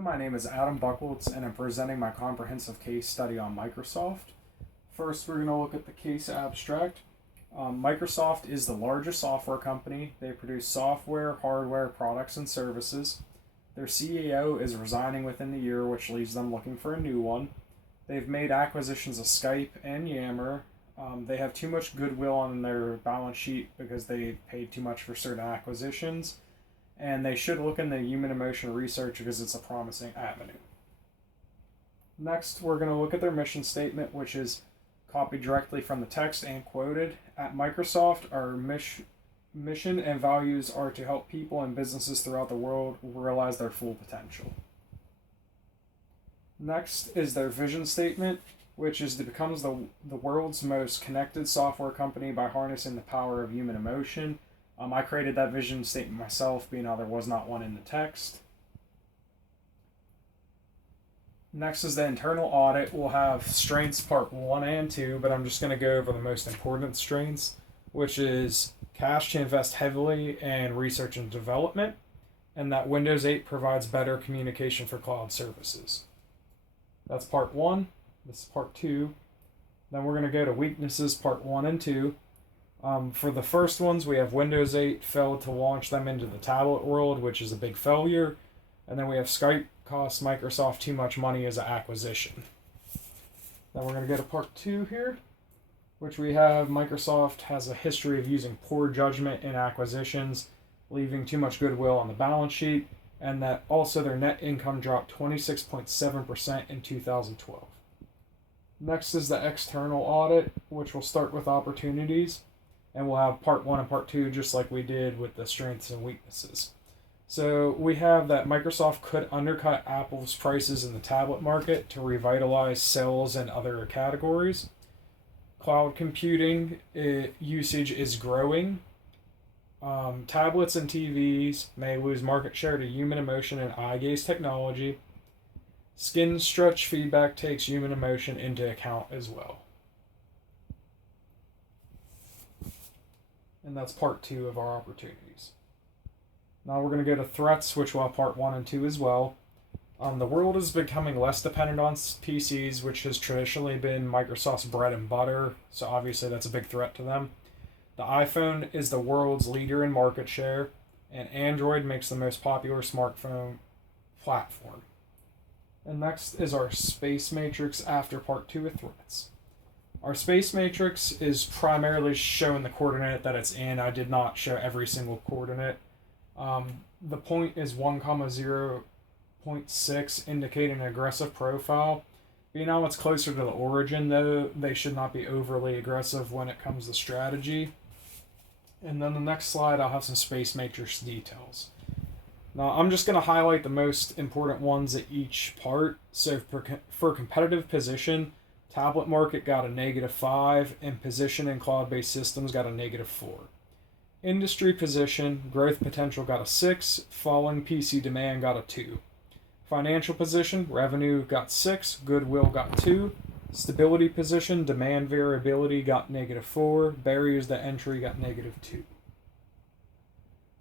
Hello, my name is Adam Buckles, and I'm presenting my comprehensive case study on Microsoft. First, we're going to look at the case abstract. Microsoft is the largest software company. They produce software, hardware, products, and services. Their CEO is resigning within the year, which leaves them looking for a new one. They've made acquisitions of Skype and Yammer. They have too much goodwill on their balance sheet because they paid too much for certain acquisitions. And they should look into human emotion research because it's a promising avenue. Next, we're going to look at their mission statement, which is copied directly from the text and quoted. At Microsoft, our mission and values are to help people and businesses throughout the world realize their full potential. Next is their vision statement, which is to become the world's most connected software company by harnessing the power of human emotion. I created that vision statement myself, being how there was not one in the text. Next is the internal audit. We'll have strengths part 1 and 2, but I'm just going to go over the most important strengths, which is cash to invest heavily in research and development, and that Windows 8 provides better communication for cloud services. That's part 1. This is part 2. Then we're going to go to weaknesses part 1 and 2. For the first ones, we have Windows 8 failed to launch them into the tablet world, which is a big failure. And then we have Skype costs Microsoft too much money as an acquisition. Then we're going to go to part 2 here, which we have Microsoft has a history of using poor judgment in acquisitions, leaving too much goodwill on the balance sheet, and that also their net income dropped 26.7% in 2012. Next is the external audit, which will start with opportunities. And we'll have part 1 and part 2 just like we did with the strengths and weaknesses. So we have that Microsoft could undercut Apple's prices in the tablet market to revitalize sales in other categories. Cloud computing usage is growing. Tablets and TVs may lose market share to human emotion and eye gaze technology. Skin stretch feedback takes human emotion into account as well. And that's part 2 of our opportunities. Now we're going to go to threats, which will have part 1 and 2 as well. The world is becoming less dependent on PCs, which has traditionally been Microsoft's bread and butter, so obviously that's a big threat to them. The iPhone is the world's leader in market share, and Android makes the most popular smartphone platform. And next is our space matrix after part 2 of threats. Our space matrix is primarily showing the coordinate that it's in. I did not show every single coordinate. The point is 1,0.6, indicating an aggressive profile. Being how it's closer to the origin, though, they should not be overly aggressive when it comes to strategy. And then the next slide, I'll have some space matrix details. Now, I'm just going to highlight the most important ones at each part. So for competitive position, tablet market got a -5, and position in cloud-based systems got a -4. Industry position, growth potential got a 6, falling PC demand got a 2. Financial position, revenue got 6, goodwill got 2. Stability position, demand variability got -4, barriers to entry got -2.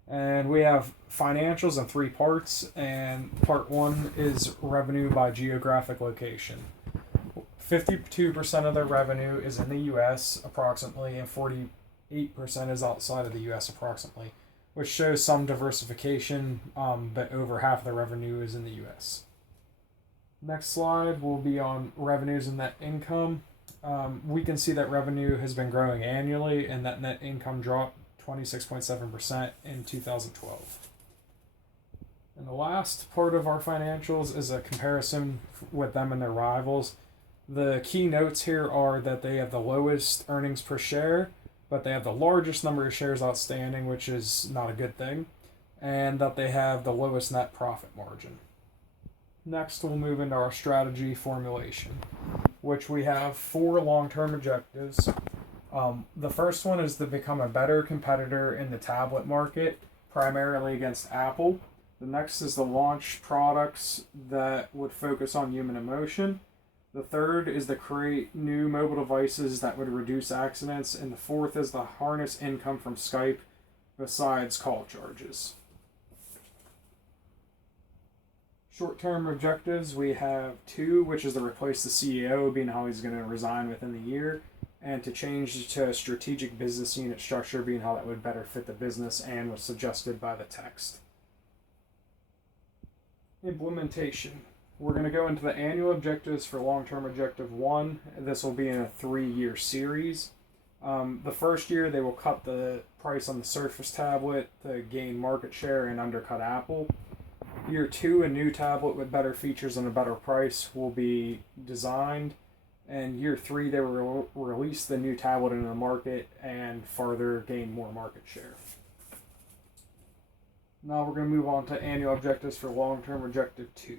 And we have financials in 3 parts, and part 1 is revenue by geographic location. 52% of their revenue is in the US approximately, and 48% is outside of the US approximately, which shows some diversification, but over half of the revenue is in the US. Next slide will be on revenues and net income. We can see that revenue has been growing annually, and that net income dropped 26.7% in 2012. And the last part of our financials is a comparison with them and their rivals. The key notes here are that they have the lowest earnings per share, but they have the largest number of shares outstanding, which is not a good thing, and that they have the lowest net profit margin. Next, we'll move into our strategy formulation, which we have 4 long-term objectives. The first one is to become a better competitor in the tablet market, primarily against Apple. The next is to launch products that would focus on human emotion. The third is to create new mobile devices that would reduce accidents. And the fourth is to harness income from Skype besides call charges. Short-term objectives, we have two, which is to replace the CEO, being how he's going to resign within the year, and to change to a strategic business unit structure, being how that would better fit the business and was suggested by the text. Implementation. We're going to go into the annual objectives for long-term objective 1. This will be in a 3-year series. The first year, they will cut the price on the Surface tablet to gain market share and undercut Apple. Year 2, a new tablet with better features and a better price will be designed. And year 3, they will release the new tablet into the market and further gain more market share. Now we're going to move on to annual objectives for long-term objective 2.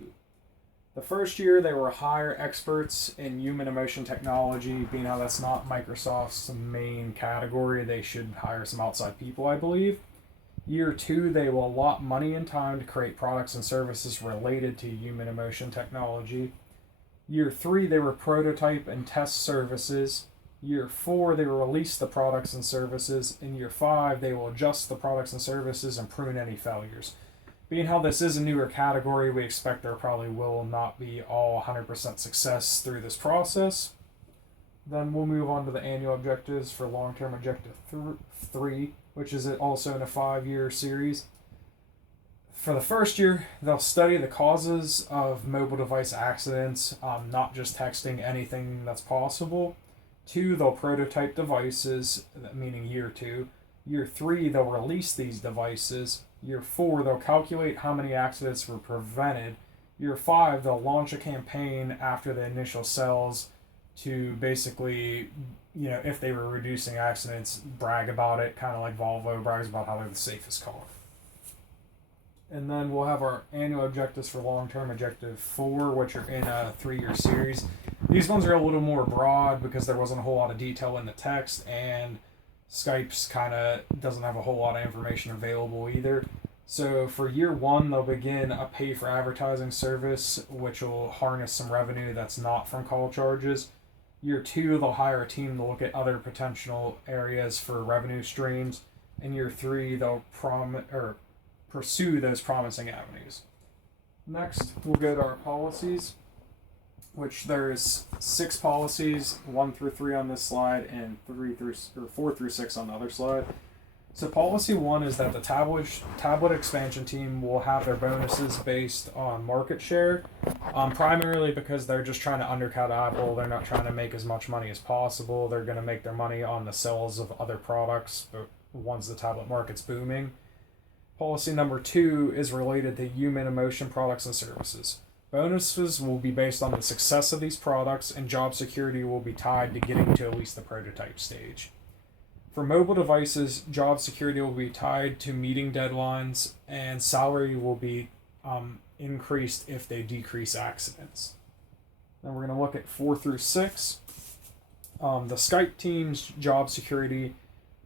The first year, they will hire experts in human emotion technology, being how that's not Microsoft's main category. They should hire some outside people, I believe. Year 2, they will allot money and time to create products and services related to human emotion technology. Year 3, they will prototype and test services. Year 4, they will release the products and services. In year 5, they will adjust the products and services and prune any failures. Being how this is a newer category, we expect there probably will not be all 100% success through this process. Then we'll move on to the annual objectives for long-term objective 3, which is also in a 5-year series. For the first year, they'll study the causes of mobile device accidents, not just texting, anything that's possible. 2, they'll prototype devices, meaning year 2. Year 3, they'll release these devices. Year 4, they'll calculate how many accidents were prevented. Year 5, they'll launch a campaign after the initial sales to basically, if they were reducing accidents, brag about it, kind of like Volvo brags about how they're the safest car. And then we'll have our annual objectives for long-term objective 4, which are in a 3-year series. These ones are a little more broad because there wasn't a whole lot of detail in the text, and Skype's kind of doesn't have a whole lot of information available either. So for year 1, they'll begin a pay-for-advertising service, which will harness some revenue that's not from call charges. Year 2, they'll hire a team to look at other potential areas for revenue streams. In year 3, they'll pursue those promising avenues. Next, we'll go to our policies, which there's 6 policies, 1 through 3 on this slide, and 4 through 6 on the other slide. So policy 1 is that the tablet expansion team will have their bonuses based on market share, primarily because they're just trying to undercut Apple. They're not trying to make as much money as possible. They're going to make their money on the sales of other products, but once the tablet market's booming. Policy number 2 is related to human emotion products and services. Bonuses will be based on the success of these products, and job security will be tied to getting to at least the prototype stage. For mobile devices, job security will be tied to meeting deadlines, and salary will be increased if they decrease accidents. Then we're going to look at 4 through 6. The Skype team's job security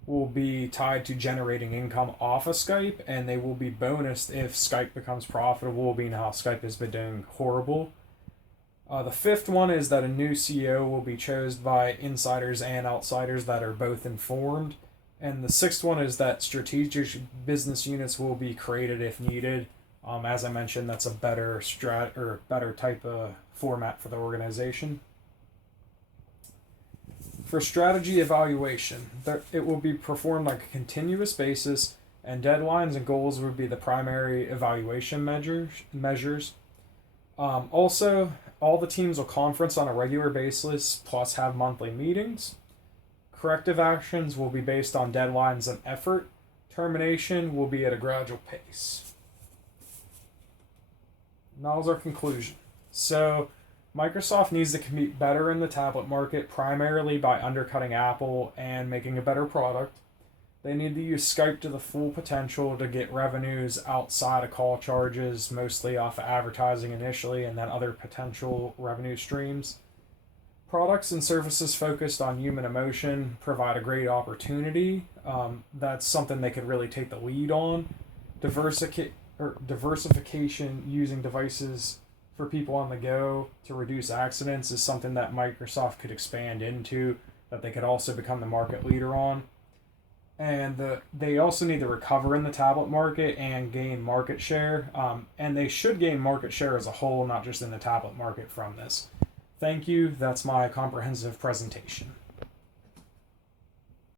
will be tied to generating income off of Skype, and they will be bonused if Skype becomes profitable, being how Skype has been doing horrible. The 5th one is that a new CEO will be chosen by insiders and outsiders that are both informed. And the 6th one is that strategic business units will be created if needed. As I mentioned, that's a better type of format for the organization. For strategy evaluation, it will be performed on a continuous basis, and deadlines and goals would be the primary evaluation measures. Also, all the teams will conference on a regular basis, plus have monthly meetings. Corrective actions will be based on deadlines and effort. Termination will be at a gradual pace. Now's our conclusion. So, Microsoft needs to compete better in the tablet market, primarily by undercutting Apple and making a better product. They need to use Skype to the full potential to get revenues outside of call charges, mostly off of advertising initially, and then other potential revenue streams. Products and services focused on human emotion provide a great opportunity. That's something they could really take the lead on. Diversification using devices for people on the go to reduce accidents is something that Microsoft could expand into, that they could also become the market leader on. and they also need to recover in the tablet market and gain market share. And they should gain market share as a whole, not just in the tablet market from this. Thank you. That's my comprehensive presentation.